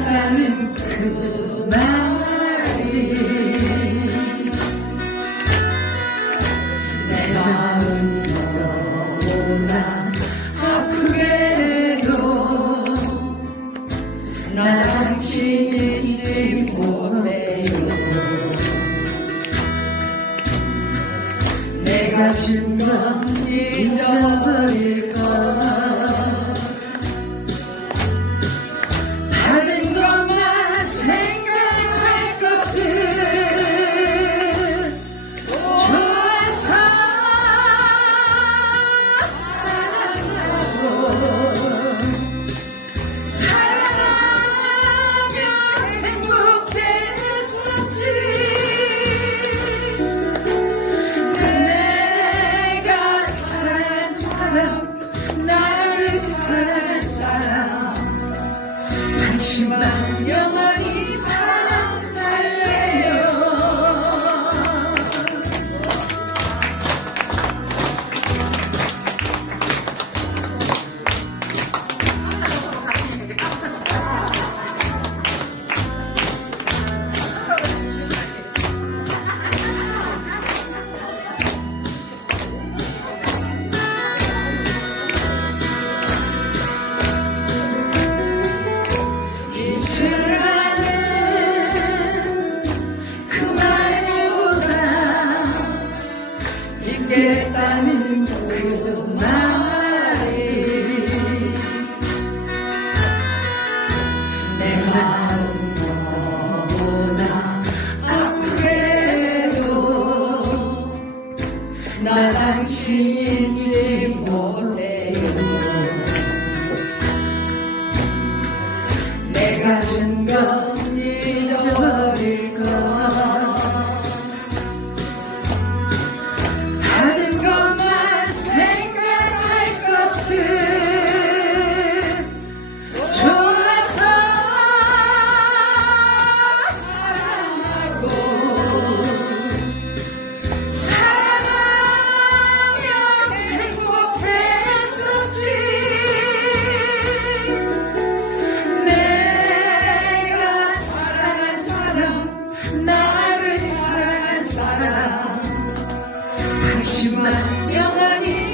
있겠다는 그 말이 내 마음 너무나 아프게도 나 당신 잊지 못해요. 내가 준건 잊어버릴까 받 당신만 영원히 사랑 있겠다는 그 말이 내 마음 너무나 아프게도 나 당신 잊지 못해요. 내가 당신만 영원히